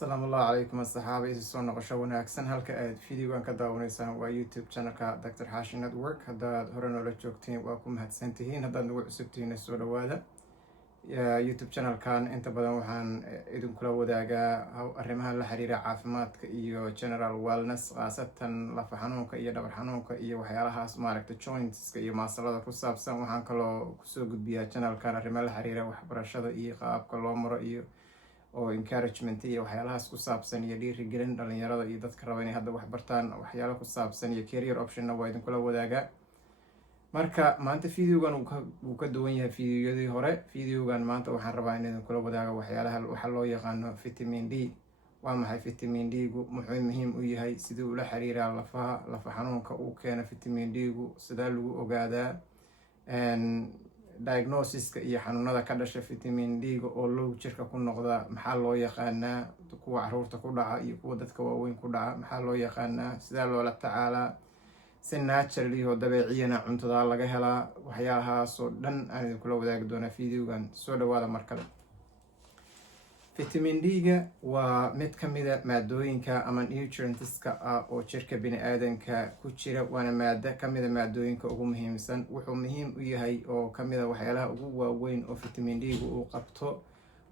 السلام الله عليكم الصحابة سو نقشة wanaagsan halka aad fiidiyogan ka daawanaysaan waa YouTube channelka Dr. Hashi Network haddaad hore noola joogtiin waa ku mahadsantihiin haddaad nagu cusubtihiin soo dhawaada YouTube channelkan inta badan waxaan idinkula wadaagaa arrimaha la xiriira caafimaadka iyo general wellness khaasatan lafa xanuunka iyo dhabar xanuunka iyo waxyaalahaas maaragta jointska iyo maasalada ku saabsan waxaan kaloo kusoo gudbiyaa channelkan arrimaha la xiriira waxbarashada iyo qaabka loo maro iyo oo encouragement iyo waxyaalahaas ku saabsan iyo dhiirigelin dhalinyarada iyo dadka raba inay hadda wax bartaan waxyaalo ku saabsan iyo career optionna waa idinkula wadaagaa marka maanta videogan wuu ka duwan yahay videoyadii hore videogan maanta waxaan rabaa in idinkula wadaaga waxyaalaha waxa loo yaqaano vitamin D waa maxay vitamin D-gu muxuu muhiim u yahay sidii ula xiriiraa lafa xanuunka uu keeno vitamin D-gu sidaa lagu ogaadaa diagnosiska iyo xanuunada ka dhasha vitamin D-ga oo low jirka ku noqda maxaa loo yaqaanaa kuwa caruurta ku dhaca iyo kuwa dadka waaweyn ku dhaca maxaa loo yaqaanaa sidaa loola tacaalaa si naturally oo dabeeciyana cuntada laga helaa waxyaalahaas oo dhan aan idinkula wadaagi doonaa videogan soo dhawaada mar kale vitamin D-ga waa mid ka mida maadooyinka ama nutrientska ah oo jirka bini-aadanka ku jira waana maado ka mida maadooyinka ugu muhiimsan wuxuu muhiim u yahay oo ka mida waxyaalaha ugu waaweyn oo vitamin D-gu uu qabto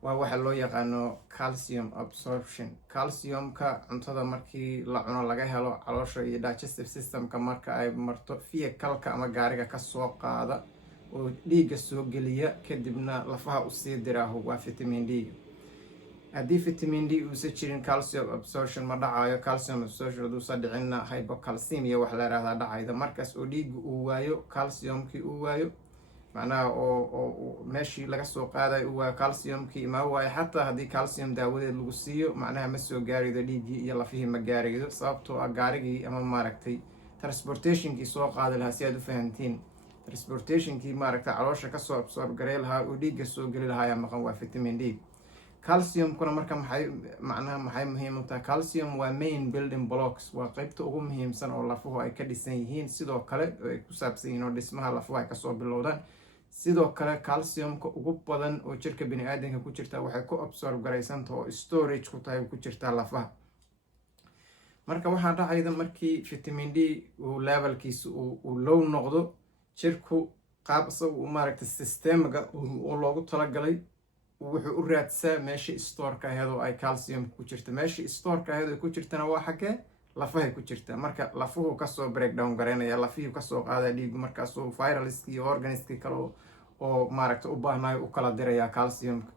waa waxa loo yaqaano calcium absorption calciumka cuntada markii la cuno laga helo caloosha iyo digestive systemka marka ay marto vehicle-ka ama gaariga kasoo qaada oo dhiigga soo geliya kadibna lafaha usii diraaho waa vitamin D-ga haddii vitamin D uusa jirin calcium absorption ma dhacayo calcium absorption haduusa dhicinna hypocalcemia wax la yihahdaa dhacayda markaas oo dhiigga uu waayo calciumkii uu waayo macnaha oo meeshii laga soo qaadayo uu waayo calciumkii ma waayo xataa haddii calcium daawadeed lagu siiyo macnaha ma soo gaaraydo dhiiggii iyo lafihii ma gaaraydo sababtoo ah gaarigii ama maaragtay transportationkii soo qaadi lahaa si aad u fahantiin transportationkii maaragtay caloosha kasoo absorb garey lahaa oo dhiigga soo geli lahaa ayaa maqan waa vitamin D calciumkuna marka maxay muhiim u tahay calcium waa main building blocks waa qeybta ugu muhiimsan oo lafuhu ay ka dhisan yihiin sidoo kale ay ku saabsan yihiin oo dhismaha lafuhu ay kasoo bilowdaan sidoo kale calciumka ugu badan oo jirka bini-aadanka ku jirta waxay ku absorb garaysanta oo storage ku tahay ku jirtaa lafaha marka waxaa dhacayda markii vitamin D uu levelkiisa uu low noqdo jirku qaab isagu maaragtay systemga oo loogu talagalay wuxuu u raadsaa meeshii storeka aheed oo ay calciumka ku jirta meeshii storeka aheed ay ku jirtana waa xaggee lafahay ku jirta marka lafuhu kasoo breakdown garaynaya lafihii kasoo qaada dhiigu markaasuu viraliskii iyo organiskii kale oo maaragta u baahnayo u kala diraya calciumka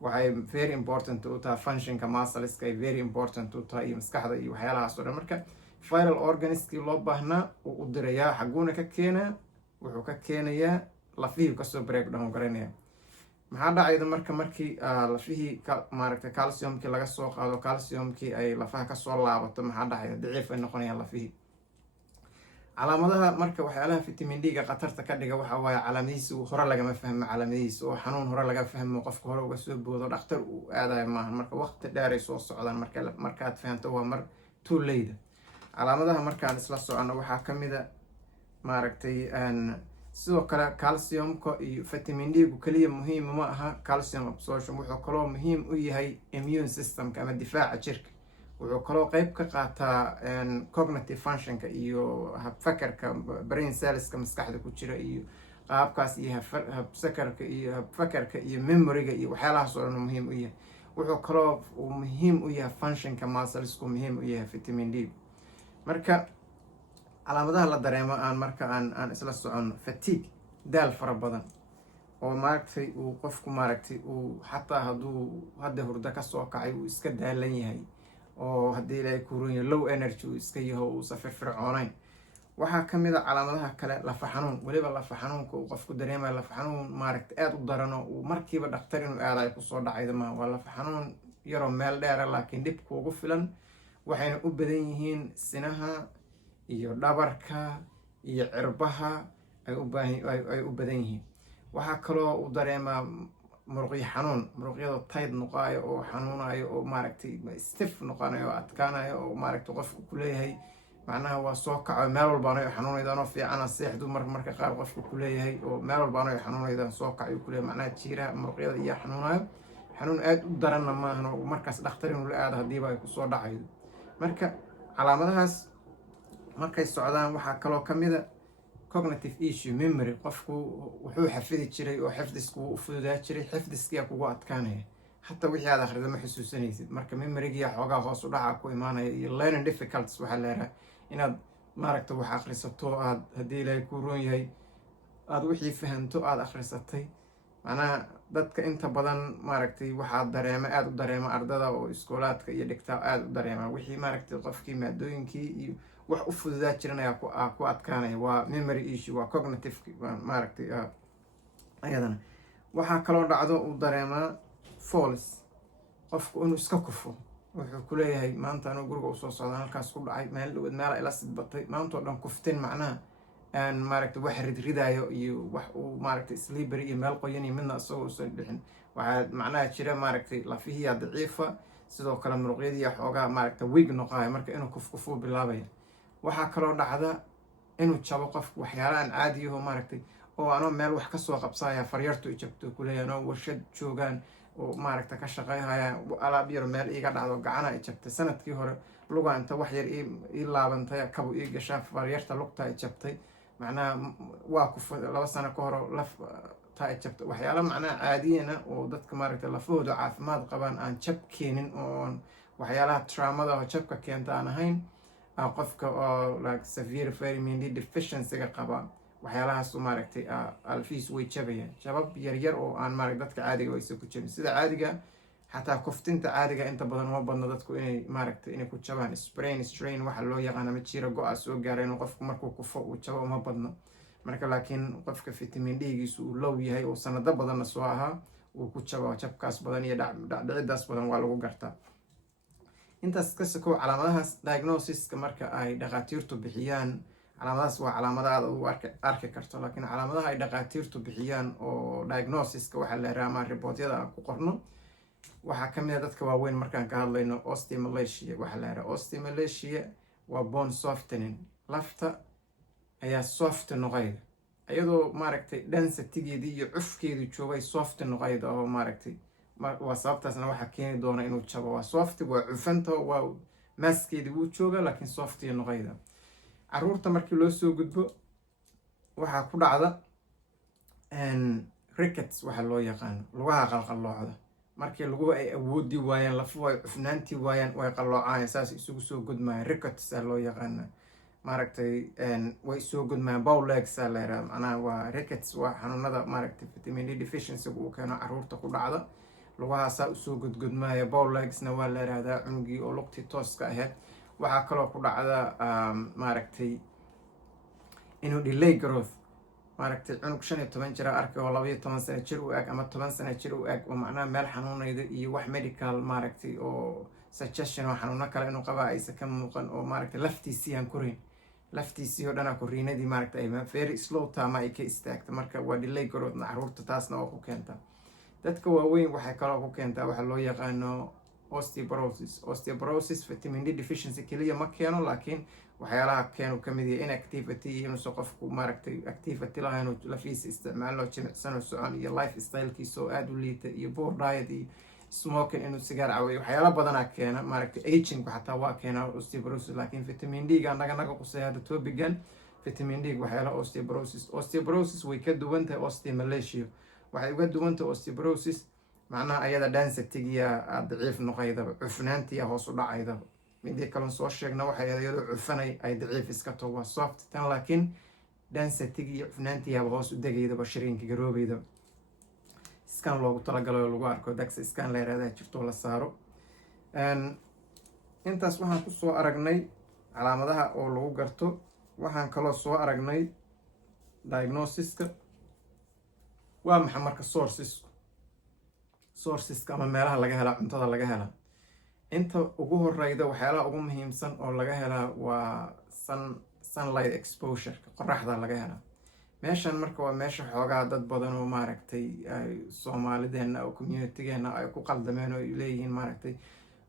waxay very important u tahay functionka muscleska ay very important u tahay iyo maskaxda iyo waxyaalahaas oo dhan marka viral organiskii loo baahnaa uu u dirayaa xaguuna ka keenaa wuxuu ka keenayaa lafihii kasoo breakdown garaynaya maxaa dhacayda markii lafihii maaragtay calciumkii laga soo qaado calciumkii ay lafaha kasoo laabato maxaa dhacayda daciif ay noqonayaan lafihii calaamadaha marka waxyaalaha vitamin D-ga khatarta ka dhiga waxa waaye calaamadihiisa hore lagama fahmo calaamadihiisa oo xanuun hore laga fahmo qofka hore uga soo boodo dhakhtar uu aadayo maaha marka waqti dheer ay soo socdaan markaad fahanto waa mar too late calaamadaha markaan isla socono waxaa ka mida maaragtay sidoo kale calciumka iyo vitamin D-gu kaliya muhiim ma aha calcium absorption wuxuu kaloo muhiim u yahay immune systemka ama difaaca jirka wuxuu kaloo qeyb ka qaataa cognitive functionka iyo habfakarka brain cellska maskaxda ku jira iyo qaabkaas iyo habfakarka iyo memoryga iyo waxyaalahaas oo dhan muhiim u yahay wuxuu kaloo muhiim u yahay functionka musclesku muhiim u yahay vitamin D marka calaamadaha la dareemo aan isla socono fatigue daal fara badan oo maaragtay uu qofku maaragtay uu xataa hadduu hadda hurdo kasoo kacay uu iska daalan yahay oo haddii ilaahay kuuran yahay low energy uu iska yaho uusa firfircoonayn waxaa ka mid a calaamadaha kale lafa xanuun weliba lafa xanuunka uu qofku dareemayo lafa xanuun maaragtay aada u darano uu markiiba dhakhtar inuu aadayo kusoo dhacayda maaha waa lafa xanuun yaroo meel dheera laakiin dhibka ugu filan waxayna u badan yihiin sinaha iyo dhabarka iyo cirbaha ay u badan yihiin waxaa kaloo u dareemaa muruqyo xanuun muruqyada tayd noqaayo oo xanuunayo oo maaragtay stiff noqonayo oo adkaanayo oo maaragtay qofku kuleeyahay macnaha waa soo kaco meel walbaano xanuunaydanoo fiicana seexdu marka qaar qofku kuleeyahay oo meel walbaano xanuunaydan soo kacayo kuleeyahay macnaha jiiraha muruqyada iyo xanuunayo xanuun aad u daranna maahan oo markaas dhakhtar inuu la aado haddiiba ay kusoo dhacaydo. marka calaamadahaas markay socdaan waxaa kaloo ka mid a cognitive issue, memory. qofku wuxuu xafidi jiray oo xifdisku u fududaa jiray, xifdiskiyaa kugu adkaanaya, hataa wixii aad akhrida ma xusuusanaysid. marka memorigiyaa xoogaa hoos u dhaca ku imaanaya, iyo learning difficulties waxaa leedahay inaad maaragta wax akhrisato, aad haddii ilaahay kuu roon yahay aad wixii fahanto aad akhrisatay. macnaha dadka inta badan maaragtay waxaa aad u dareema ardada oo iskoolaadka iyo dhigtaa aad u dareema wixii maaragtay qofkii maadooyinkii iyo wax u fududaa jiran ayaa ku adkaanaya. waa memory issue, waa cognitive maaragtay ayadana. waxaa kaloo dhacdo uu dareemaa falls, qofku inuu iska kufo. wuxuu ku leeyahay maanta anuu guriga usoo socda halkaas ku dhacay, meel dhaweed meela ila sidbatay, maantao dhan kuftin, macnaha aan maaragtay wax ridridayo iyo wax uu maaragtay sleebery iyo meel qoyan iyo midna isagoo usan dhixin. waxaa macnaha jira maaragtay lafihiya daciifa, sidoo kale muruqyadiiya xoogaa maaragtay weak noqaaya, marka inuu kufkufuu bilaabaya. waxaa kaloo dhacda inuu jabo qofku waxyaala aan caadiyaho maaragtay oo anoo meel wax kasoo qabsaaya faryartu i jabto kuleeya, anoo warshad joogaan oo maaragta ka shaqayhaya alaab yaro meel iiga dhacdo gacana i jabtay. sanadkii hore luga inta wax yar ii laabantay kabu ii gashaa, faryarta lugtaa i jabtay, macnaha waa kufa 2 sano ka hor laf taa i jabtay. waxyaala macnaha caadiyana oo dadka maaragtay lafahooda caafimaad qabaan aan jab keenin, oo waxyaalaha traumada oo jabka keenta aan ahayn. qofka oo like severe vitamin D deficiency-ga qaba, waxyaalahaas maaragtay alfiis way jabayaan, shabab yaryar oo aan maaragtay dadka caadiga aysan ku jabin. sida caadiga xataa kuftinta caadiga inta badan uma badno dadku inay maaragtay inay ku jabaan. strain waxa loo yaqaana ma jiro go-a soo gaara inuu qofku markuu kufo uu jabo uma badno. marka laakiin qofka vitamin D-giisu uu low yahay oo sanado badanna soo ahaa uu ku jabo, jabkaas badan iyo dhacdhicidaas badan waa lagu gartaa. intaas ka sokow calaamadahaas diagnosiska marka ay dhakhaatiirtu bixiyaan, calaamadahaas waa calaamada aad u arki karto, laakiin calaamadaha ay dhakhaatiirtu bixiyaan oo diagnosiska waxaa la raama ribootyada aan ku qorno waxaa ka mid a dadka waaweyn markaan ka hadlayno osteomalacia. waxaa la yidhaha osteomalacia waa bone softening, lafta ayaa soft noqayda, iyadoo maaragtay densitigeedii iyo cufkeedii joogay soft noqayda oo maaragtay waa sababtaasna waxaa keeni doona inuu jabo. waa soft, waa cufanta, waa maaskeedii wuu jooga laakiin softiya noqayda. caruurta markii loo soo gudbo waxaa ku dhacda rickets waxa loo yaqaano, lugaha qalqaloocda. markii laguba ay awoodi waayaan, lafuhu ay cufnaantii waayaan, way qalloocaan, saas isugu soo gudmayaan. rickets aa loo yaqaana, maaragtay way soo gudmayaan. bow legs aa la yidhaha, macnaha waa rickets, waa xanuunada maaragtay vitamin D deficiency uu keeno caruurta ku dhacda. lugahaasaa usoo gudgudmaaya. bow legsna waa la yidhahdaa cunugii oo lugtii tooska ahayd. waxaa kaloo ku dhacda maaragtay inuu delay growth, maaragtay cunug 15 jir arkay oo 12 sano jir u eg ama 10 sano jir u eg oo macnaha meel xanuunayda iyo wax medical maaragtay oo suggestion oo xanuuno kale inuu qabaa aysa ka muuqan, oo maaragtay laftiisii aan korayn, laftiisii oo dhana koriinadii maaragtay ay very slow taama ay ka istaagta. marka waa delay growthna caruurta taasna oo ku keenta. dadka waaweyn waxay kaloo ku keentaa waxa loo yaqaano osteoporosis. osteoporosis vitamin D deficiency keliya ma keeno, laakiin waxyaalaha keenu ka mid yahay inactivity iyo inuusan qofku maaragtay activity lahayn oo lafiisa isticmaalo, jimicsan oo socon, iyo life stylekiisa oo aad u liita, iyo poor diet, iyo smoking, inuu sigaar cawayo. waxyaala badanaa keena maaragtay aging xataa waa keena osteoporosis. laakiin vitamin D-ga naga qusay hadda topigan, vitamin D waxyaala osteoporosis way ka duwan tahay osteomalacia. waxay uga duwan tahay osteoporosis macnaha ayada densitigiya daciif noqaydaba, cufnaantiya hoos u dhacaydaba. midii kalen soo sheegna waxay iyadoo cufanay ay daciif iska taho, waa soft. tan laakiin densitigi iyo cufnaantiyaba hoos u degaydaba, shiriinka garoobaydaba. scan loogu talagalo oo lagu arko daxa scan la yiraahdaa jirto la saaro. intaas waxaan ku soo aragnay calaamadaha oo lagu garto. waxaan kaloo soo aragnay diagnosiska. waa maxay marka sourceska ama meelaha laga hela cuntada laga hela. inta ugu horeyda waxyaalaha ugu muhiimsan oo laga helaa waa sunlight exposure, qoraxda laga helaa. meeshan marka waa meesha xoogaa dad badan oo maaragtay Soomaalideena oo communitygeena ay ku qaldameen oo ay leeyihiin maaragtay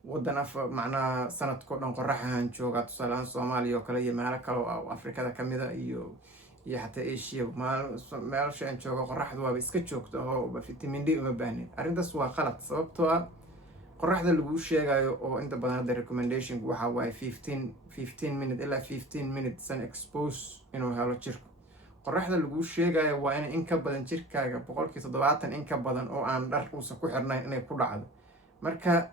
wadan macnaha sanadkoo dhan qorax ahaan jooga, tusaale ahaan Soomaaliya oo kale iyo meelo kale oo Afrikada ka mid ah iyo iyo xataa Asia meelsha aan joogo qoraxdu waaba iska joogto oo vitamin D uma baahnin. Arrintaas waa qalad, sababtoo ah qoraxda laguu sheegayo oo inta badan hadda recommendationku waxa waaye 15 minute ilaa 15 minutes sun expose inuu helo jirku. qoraxda laguu sheegayo waa in ka badan jirkaaga 70% in ka badan oo aan dhar uusan ku xirnayn inay ku dhacdo. Marka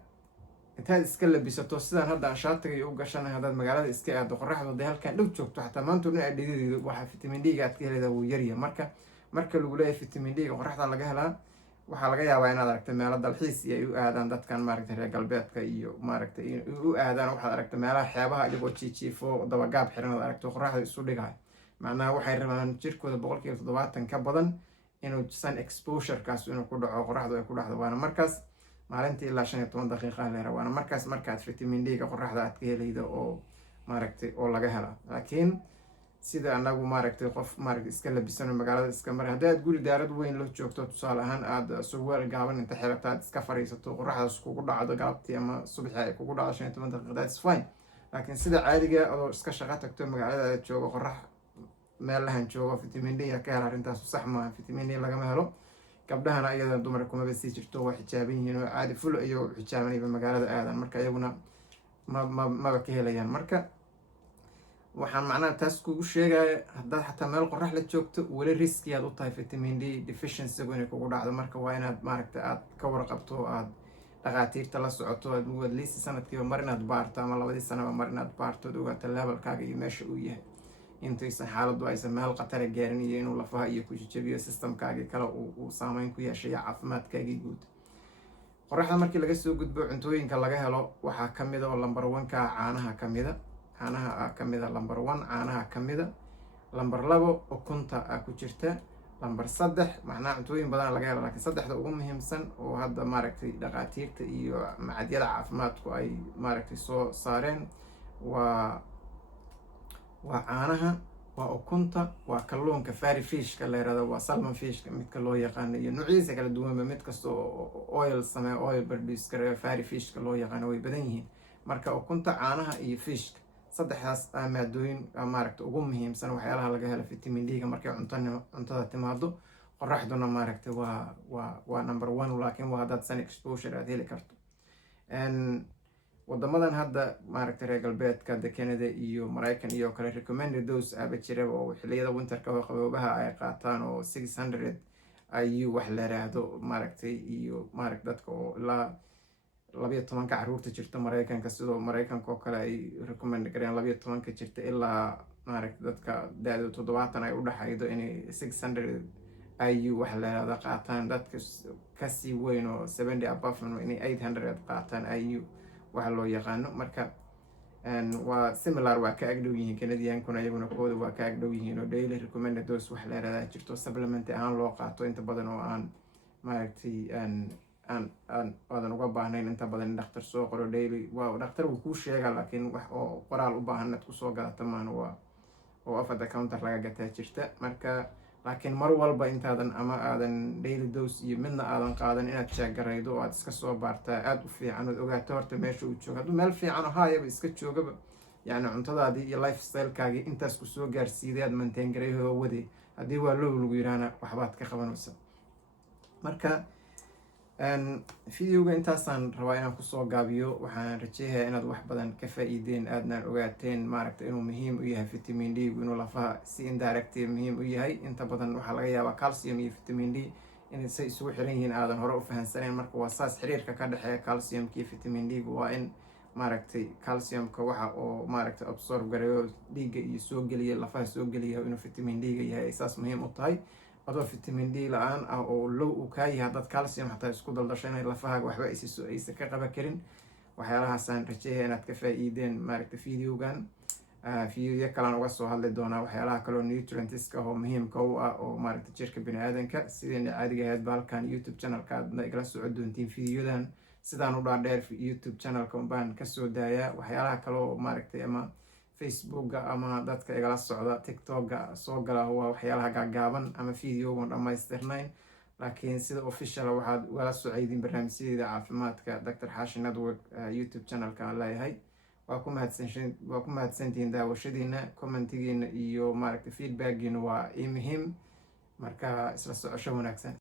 intaad iska labisato sidaan hadda aan shaatiga u gashanahay, haddaad magaalada iska aado qoraxdu hadday halkan dhow joogto xataa maanta dhan aad dhididaydo, waxaa vitamin D-ga aad ka helaydaa wuu yaryahay. marka lagu leeyahay vitamin D-ga qoraxda laga helaa, waxaa laga yaabaa inaad aragto meelo dalxiis iyo ay u aadaan dadkan maaragtay reer galbeedka iyo maaragtay u aadaan. waxaad aragta meelaha xeebaha iyagoo jiijiifo dabagaab xiran aad aragto qoraxda isu dhigahay. macnaha waxay rabaan jirkooda 70% ka badan inuu sun exposure-kaas inuu ku dhaco, qoraxdu ay ku dhacdo. waana markaas maalintii ilaa 15 daqiiqa leera. waana markaas markaad vitamin D-ga qoraxda aad ka helaydo oo maaragtay oo laga hela. laakiin sida anagu maaragtay qof maaragtay iska labisano magaalada iska maray, haddii aad guri daarad weyn la joogto, tusaale ahaan aad surwaal gaaban inta xirato aad iska fariisato, qoraxdaas kugu dhacdo galabtii ama subaxii ay kugu dhacdo 15 daqiiqa, that's fine. laakiin sida caadiga adoo iska shaqo tagto magaalada joogo qorax meel lahan joogo vitamin D ka hela, arrintaas sax maaha. vitamin D lagama helo. gabdhahana iyada dumar kumaba sii jirto, waa xijaaban yihiin oo caadi full iyo xijaabanayba magaalada aadan, marka iyaguna maba ka helayaan. marka waxaan macnaha taas kugu sheegaya, haddaad xataa meel qorax la joogto weli riski aad u tahay vitamin D deficiency inay kugu dhacdo. marka waa inaad maaragta aad ka warqabto, aad dhaqaatiirta la socoto, at least sanadkiiba mar inaad baarto ama 2 sanaba mar inaad baarto, ogaato levelkaaga iyo meesha uu yahay, intaysan xaaladdu aysan meel khatara gaarin iyo inuu lafaha iyo ku jajabiyo systemkaagii kale uu saameyn ku yeeshay caafimaadkaagii guud. qoraxda markii laga soo gudbo cuntooyinka laga helo waxaa ka mid a oo number 1ka caanaha ka mid a number 1 caanaha ka mid a. number 2 ukunta ku jirta. number 3 macnaha cuntooyin badan laga helo, laakiin 3da ugu muhiimsan oo hadda maaragtay dhaqaatiirta iyo macadyada caafimaadku ay maaragtay soo saareen waa caanaha, waa ukunta, waa kalluunka fari fishka la yiraahdo, waa salmon fishka midka loo yaqaano, iyo noocyadiisa kala duwanba. mid kasta oo oil produce gareeyo fari fishka loo yaqaano way badan yihiin. marka ukunta, caanaha iyo fishka, 3daas maadooyin maaragtay ugu muhiimsan waxyaalaha laga helo vitamin D-ga markay cuntada timaado. qoraxduna maaragtay waa number 1, laakiin waa haddaad sun exposure aad heli karto. wadamadan hadda maaragtay reer galbeedka Canada iyo Mareykan iyo kale recommended dose aba jira oo xilliyada winterka oo qaboobaha ay qaataan oo 600 IU wax la yiraahdo maaragtay, iyo maaragtay dadka oo ilaa 12 caruurta jirta Mareykanka, sidoo Mareykanka oo kale ay recommend gareen 12 jirta ilaa maaragtay dadka da'doodu 70 ay u dhaxaydo inay 600 IU wax la yiraahdo qaataan. dadka kasii weyn oo 70 above inay 800 qaataan IU waxa loo yaqaano. marka waa similar, waa ka agdhow yihiin Canadiankuna, iyaguna kooda waa ka agdhow yihiin oo daily recommended dose wax la yiraahdaa jirto, supplement ahaan loo qaato inta badan oo aan maaragtay aadan uga baahnayn inta badan in dhakhtar soo qoro daily. waa dhakhtar wuu kuu sheegaa, laakiin wax oo qoraal u baahan inaad kusoo gadata maan, waa oo over the counter laga gataa jirta. marka laakiin mar walba intaadan ama aadan daily dose iyo midna aadan qaadan inaad sheegaraydo oo aad iska soo baartaa aad u fiican, ood ogaato horta meesha uu joogo. hadduu meel fiican oo haayaba iska joogaba, yacni cuntadaadii iyo lifestyle-kaagii intaas ku soo gaarsiiday aad maintain garayhoo waday, haddii waa low lagu yiraahna waxbaad ka qabanaysa. marka videoga intaasaan rabaa inaan kusoo gaabiyo. waxaan rajeeyaa inaad wax badan ka faa'iideen, aadnaan ogaateen maaragtay inuu muhiim u yahay vitamin D, inuu lafaha si indirect muhiim u yahay. inta badan waxaa laga yaabaa calcium iyo vitamin D inay say isugu xiran yihiin aadan hore u fahansaneyn. marka waa saas xiriirka ka dhexeeya calciumka iyo vitamin D waa in maaragtay calciumka waxa oo maaragtay absorb gareeyo dhiigga iyo soo geliya lafaha soo geliya inuu vitamin D-ga yahay, saas muhiim u tahay. adoo vitamin D la-aan ah oo low uu kaa yahay, dad calcium xataa isku daldasho inay lafahaaga waxba aysan ka qaban karin. waxyaalahaasaan rajeeyaa inaad ka faa'iideen maaragtay videogan. videoya kalaan uga soo hadli doonaa waxyaalaha kaloo nutrientska oo muhiimka u ah oo maaragtay jirka biniaadanka. sidayna caadiga ahayd halkan YouTube channelka aadna igala socon doontiin videoyadan sidaan u dhaadheer YouTube channelka baan kasoo daayaa. waxyaalaha kaloo maaragtay ama Facebooka ama dadka igala socda TikToka soo gala waa waxyaalaha gaagaaban ama videogan dhammaystirnayn, laakiin sida official waxaad ugala socoydin barnaamijyadeeda caafimaadka Dr. Xaashi Network YouTube channelka aan leeyahay. waa ku mahadsantihiin daawashadiina, commentigiina iyo maaragtay feedbackiina waa ii muhiim. marka isla socosho wanaagsan.